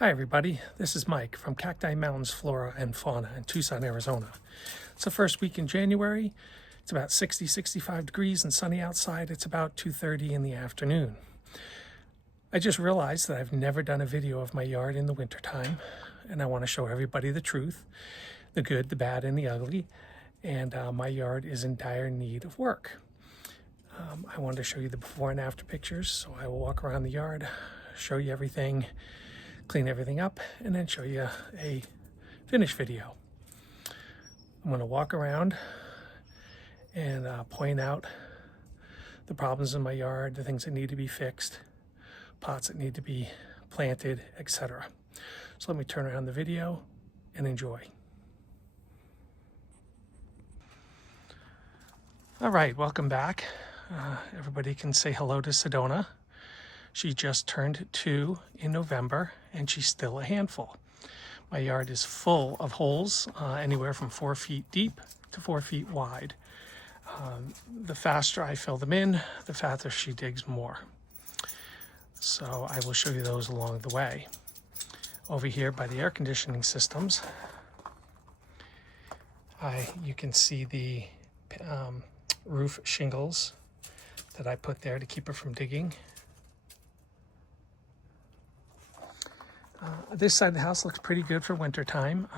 Hi everybody, this is Mike from Cacti Mountains, Flora and Fauna in Tucson, Arizona. It's the first week in January. It's about 65 degrees and sunny outside. It's about 2:30 in the afternoon. I just realized that I've never done a video of my yard in the wintertime, and I want to show everybody the truth, the good, the bad, and the ugly. And my yard is in dire need of work. I wanted to show you the before and after pictures, so I will walk around the yard, show you everything, clean everything up, and then show you a finished video. I'm going to walk around and point out the problems in my yard, the things that need to be fixed, pots that need to be planted, etc. So let me turn around the video and enjoy. All right, welcome back. Everybody can say hello to Sedona. She just turned 2 in November, and she's still a handful. My yard is full of holes, anywhere from 4 feet deep to 4 feet wide. The faster I fill them in, the faster she digs more. So I will show you those along the way. Over here by the air conditioning systems, you can see the roof shingles that I put there to keep her from digging. This side of the house looks pretty good for winter time.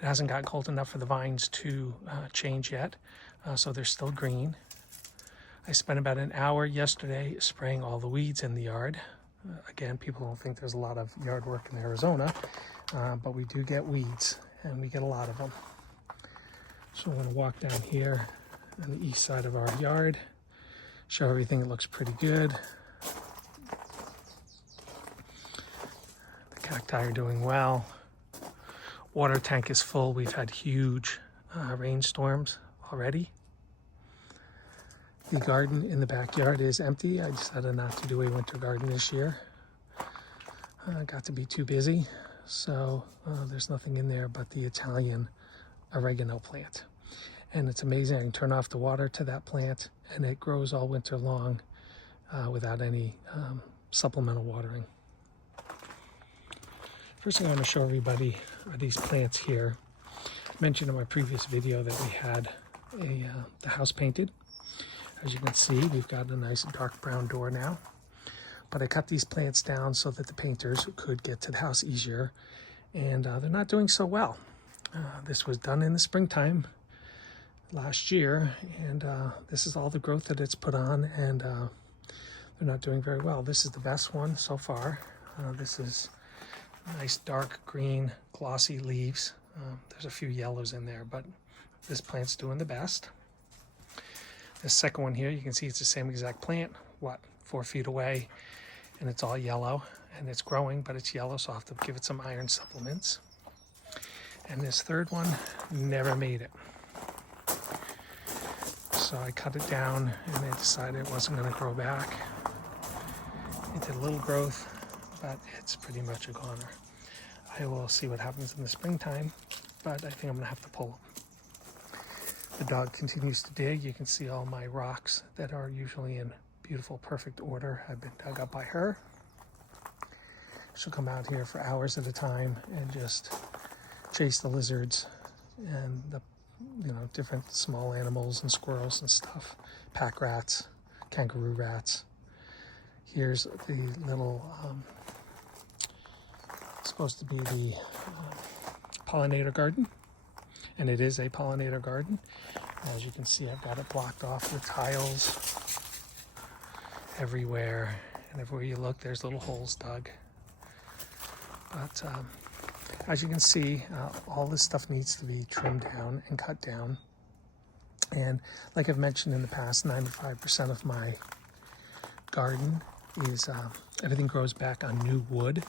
It hasn't got cold enough for the vines to change yet, so they're still green. I spent about an hour yesterday spraying all the weeds in the yard. Again, people don't think there's a lot of yard work in Arizona, but we do get weeds, and we get a lot of them. So I'm going to walk down here on the east side of our yard, show everything that looks pretty good. Cacti are doing well. Water tank is full. We've had huge rainstorms already. The garden in the backyard is empty. I decided not to do a winter garden this year. Got to be too busy, so there's nothing in there but the Italian oregano plant. And it's amazing. I can turn off the water to that plant, and it grows all winter long without any supplemental watering. First thing I want to show everybody are these plants here. I mentioned in my previous video that we had the house painted. As you can see, we've got a nice dark brown door now. But I cut these plants down so that the painters could get to the house easier, and they're not doing so well. This was done in the springtime last year, and this is all the growth that it's put on, and they're not doing very well. This is the best one so far. This is nice dark green glossy leaves. There's a few yellows in there, but this plant's doing the best. The second one here, you can see it's the same exact plant, 4 feet away, and it's all yellow, and it's growing, but it's yellow, so I'll have to give it some iron supplements. And this third one never made it. So I cut it down, and I decided it wasn't going to grow back. It did a little growth, but it's pretty much a goner. I will see what happens in the springtime, but I think I'm going to have to pull them. The dog continues to dig. You can see all my rocks that are usually in beautiful, perfect order have been dug up by her. She'll come out here for hours at a time and just chase the lizards and the different small animals and squirrels and stuff, pack rats, kangaroo rats. Here's the little supposed to be the pollinator garden, and it is a pollinator garden. As you can see, I've got it blocked off with tiles everywhere, and everywhere you look there's little holes dug. But as you can see, all this stuff needs to be trimmed down and cut down. And like I've mentioned in the past, 95% of my garden is everything grows back on new wood.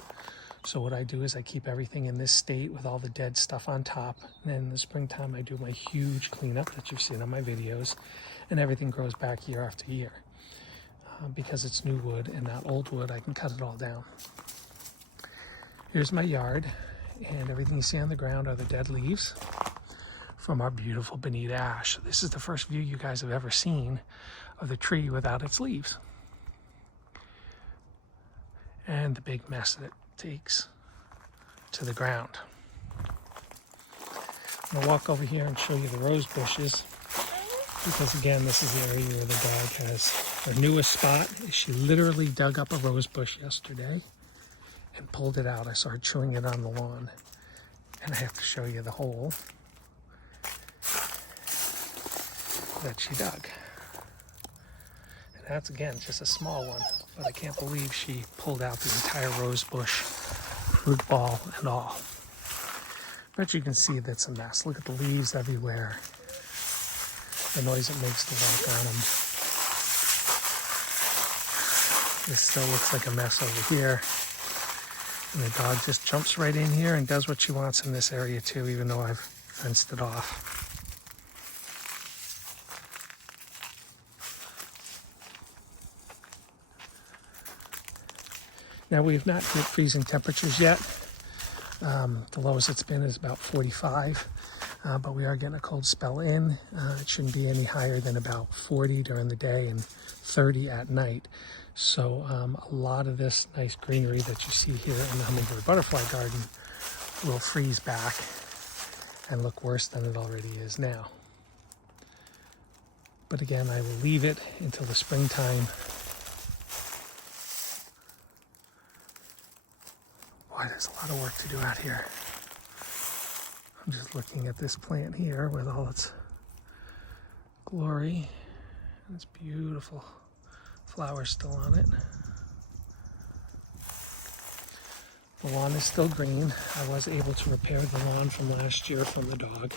So what I do is I keep everything in this state with all the dead stuff on top. And then in the springtime, I do my huge cleanup that you've seen on my videos, and everything grows back year after year. Because it's new wood and not old wood, I can cut it all down. Here's my yard, and everything you see on the ground are the dead leaves from our beautiful bonita ash. This is the first view you guys have ever seen of the tree without its leaves. And the big mess that it takes to the ground. I'm gonna walk over here and show you the rose bushes, because again, this is the area where the dog has her newest spot. She literally dug up a rose bush yesterday and pulled it out. I saw her chewing it on the lawn, and I have to show you the hole that she dug. And that's, again, just a small one, but I can't believe she pulled out the entire rose bush, root ball and all. But you can see that's a mess. Look at the leaves everywhere. The noise it makes to walk on them. This still looks like a mess over here. And the dog just jumps right in here and does what she wants in this area too, even though I've fenced it off. Now, we've not hit freezing temperatures yet. The lowest it's been is about 45, but we are getting a cold spell in. It shouldn't be any higher than about 40 during the day and 30 at night. So a lot of this nice greenery that you see here in the hummingbird butterfly garden will freeze back and look worse than it already is now. But again, I will leave it until the springtime. Boy, there's a lot of work to do out here. I'm just looking at this plant here with all its glory. It's beautiful. Flowers still on it. The lawn is still green. I was able to repair the lawn from last year from the dog,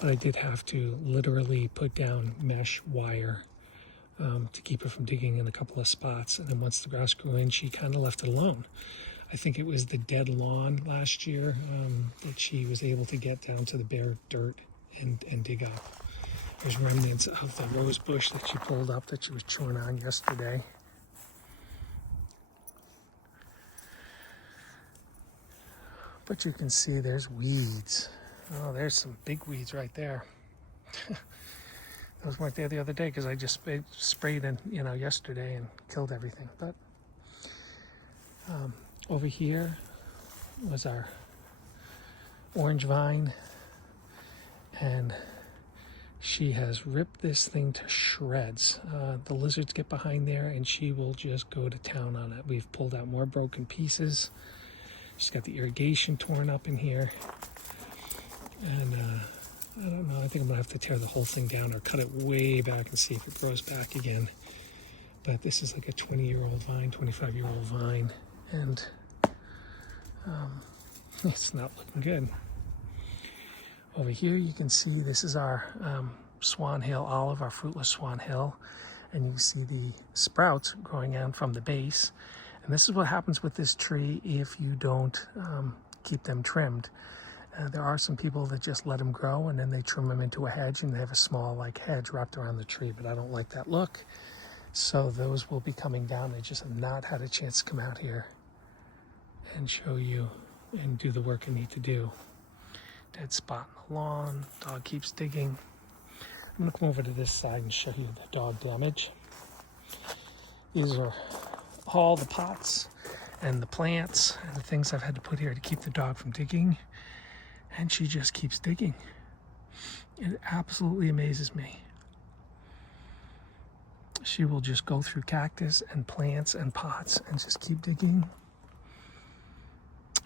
but I did have to literally put down mesh wire to keep her from digging in a couple of spots. And then once the grass grew in, she kind of left it alone. I think it was the dead lawn last year that she was able to get down to the bare dirt and dig up. There's remnants of the rose bush that she pulled up that she was chewing on yesterday. But you can see there's weeds. Oh, there's some big weeds right there. Those weren't there the other day because I just sprayed in, yesterday and killed everything. But over here was our orange vine, and she has ripped this thing to shreds. The lizards get behind there and she will just go to town on it. We've pulled out more broken pieces. She's got the irrigation torn up in here. And I don't know, I think I'm gonna have to tear the whole thing down or cut it way back and see if it grows back again. But this is like a 20-year-old vine, 25-year-old vine. And it's not looking good. Over here you can see this is our Swan Hill olive, our fruitless Swan Hill, and you see the sprouts growing out from the base. And this is what happens with this tree if you don't keep them trimmed. There are some people that just let them grow and then they trim them into a hedge and they have a small hedge wrapped around the tree, but I don't like that look. So those will be coming down. I just have not had a chance to come out here and show you and do the work I need to do. Dead spot in the lawn, dog keeps digging. I'm gonna come over to this side and show you the dog damage. These are all the pots and the plants and the things I've had to put here to keep the dog from digging. And she just keeps digging. It absolutely amazes me. She will just go through cactus and plants and pots and just keep digging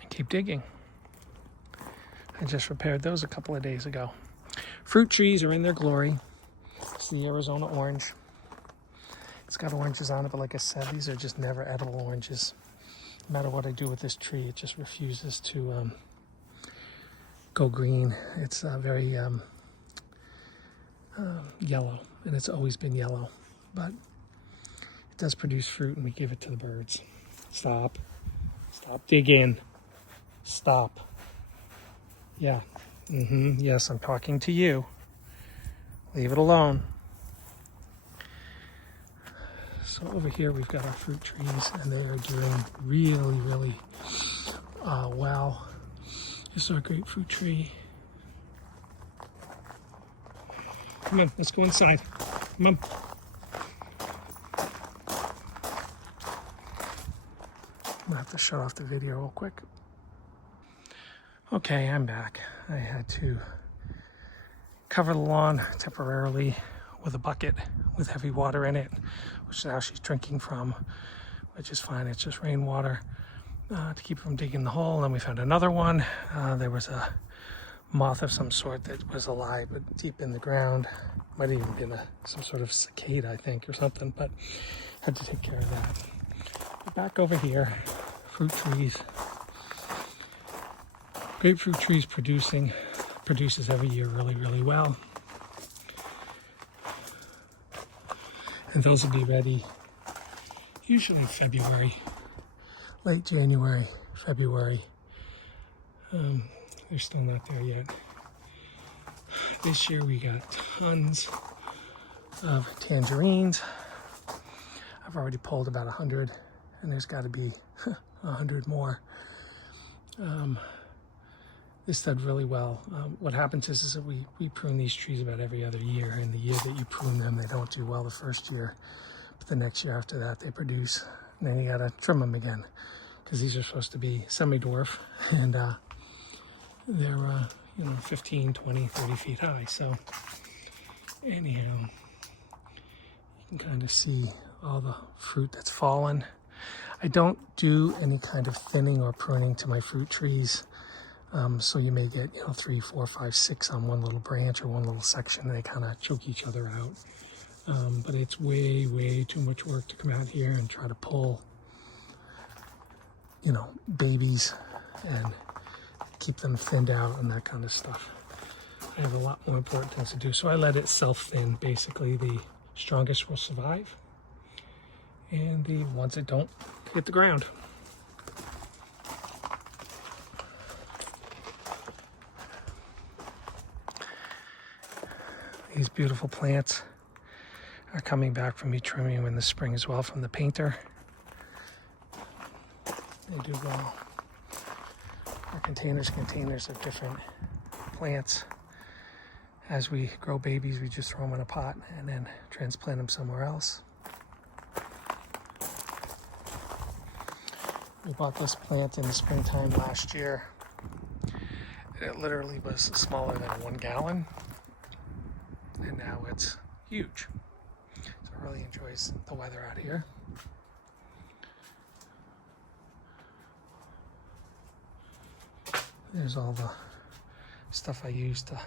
and keep digging. I just repaired those a couple of days ago. Fruit trees are in their glory. It's the Arizona orange. It's got oranges on it, but like I said, these are just never edible oranges. No matter what I do with this tree, it just refuses to go green. It's very yellow, and it's always been yellow, but it does produce fruit, and we give it to the birds. Stop. Stop digging. Stop. Yeah. Yes, I'm talking to you. Leave it alone. So over here we've got our fruit trees, and they are doing really, really well. This is our grapefruit tree. Come on, let's go inside. Come on. I'm gonna have to shut off the video real quick. Okay, I'm back. I had to cover the lawn temporarily with a bucket with heavy water in it, which now she's drinking from, which is fine. It's just rainwater to keep from digging the hole. And then we found another one. There was a moth of some sort that was alive but deep in the ground. Might have even been some sort of cicada, I think, or something, but had to take care of that. But back over here, fruit trees. Grapefruit trees produces every year really, really well. And those will be ready usually February, late January, February. They're still not there yet. This year we got tons of tangerines. I've already pulled about 100, and there's got to be 100 more. This did really well. What happens is that we prune these trees about every other year, and the year that you prune them, they don't do well the first year, but the next year after that they produce, and then you gotta trim them again, because these are supposed to be semi-dwarf, and they're 15, 20, 30 feet high. So anyhow, you can kind of see all the fruit that's fallen. I don't do any kind of thinning or pruning to my fruit trees. So you may get 3, 4, 5, 6 on one little branch or one little section. They kind of choke each other out. But it's way, way too much work to come out here and try to pull, babies and keep them thinned out and that kind of stuff. I have a lot more important things to do. So I let it self-thin. Basically, the strongest will survive, and the ones that don't hit the ground. These beautiful plants are coming back from me trimming them in the spring as well from the painter. They do well. Our containers of different plants. As we grow babies, we just throw them in a pot and then transplant them somewhere else. We bought this plant in the springtime last year. It literally was smaller than 1 gallon. And now it's huge. So it really enjoys the weather out here. There's all the stuff I use to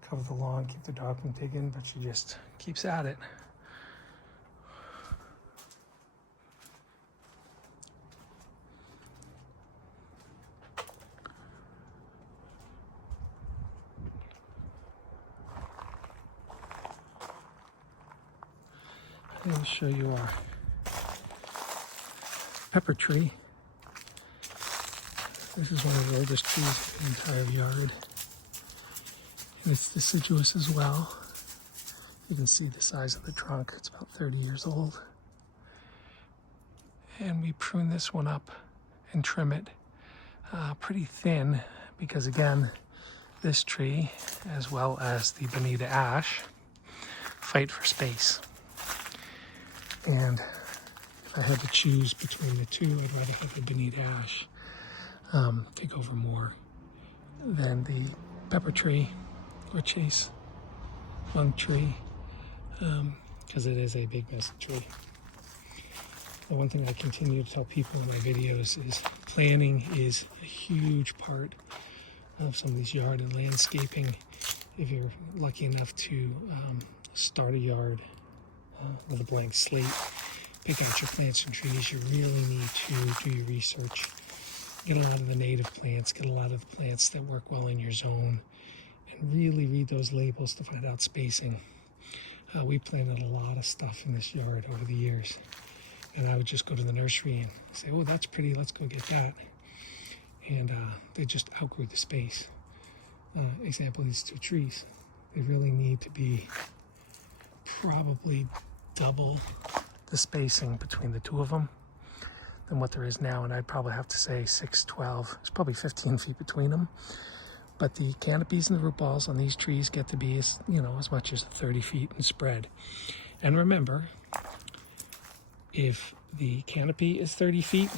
cover the lawn, keep the dog from digging, but she just keeps at it. I'm going to show you our pepper tree. This is one of the oldest trees in the entire yard. And it's deciduous as well. You can see the size of the trunk. It's about 30 years old. And we prune this one up and trim it pretty thin because, again, this tree, as well as the Bonita ash, fight for space. And if I had to choose between the two, I'd rather have the Bonita ash take over more than the pepper tree or chase lung tree, because it is a big messy tree. The one thing I continue to tell people in my videos is planning is a huge part of some of these yard and landscaping. If you're lucky enough to start a yard with a blank slate, pick out your plants and trees, you really need to do your research. Get a lot of the native plants, get a lot of the plants that work well in your zone, and really read those labels to find out spacing. We planted a lot of stuff in this yard over the years, and I would just go to the nursery and say, oh, that's pretty, let's go get that. And they just outgrew the space. Example, these 2 trees. They really need to be probably double the spacing between the 2 of them than what there is now, and I'd probably have to say 6, 12. There's probably 15 feet between them. But the canopies and the root balls on these trees get to be as much as 30 feet in spread. And remember, if the canopy is 30 feet,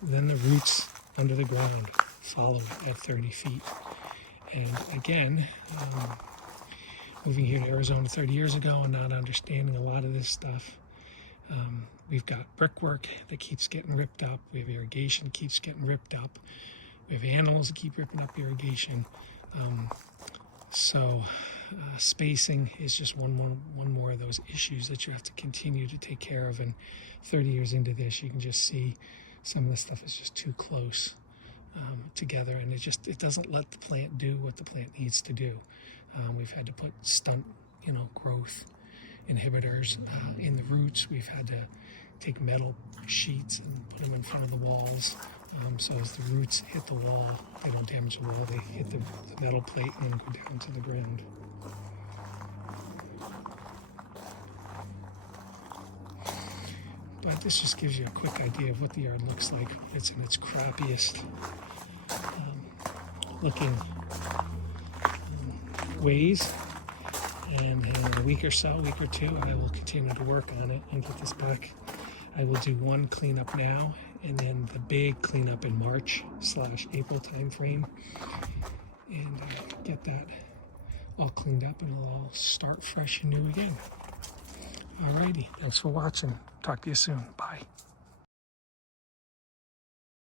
then the roots under the ground follow it at 30 feet. And again, moving here to Arizona 30 years ago and not understanding a lot of this stuff, we've got brickwork that keeps getting ripped up. We have irrigation keeps getting ripped up. We have animals that keep ripping up irrigation. So spacing is just one more of those issues that you have to continue to take care of. And 30 years into this, you can just see some of this stuff is just too close together, and it doesn't let the plant do what the plant needs to do. We've had to put stunt, growth inhibitors in the roots. We've had to take metal sheets and put them in front of the walls, so as the roots hit the wall, they don't damage the wall, they hit the metal plate and then go down to the ground. But this just gives you a quick idea of what the yard looks like. It's in its crappiest looking ways. And in a week or two, I will continue to work on it and get this back. I will do one cleanup now, and then the big cleanup in March/April time frame, and get that all cleaned up, and it'll all start fresh and new again. Alrighty, thanks for watching. Talk to you soon. Bye.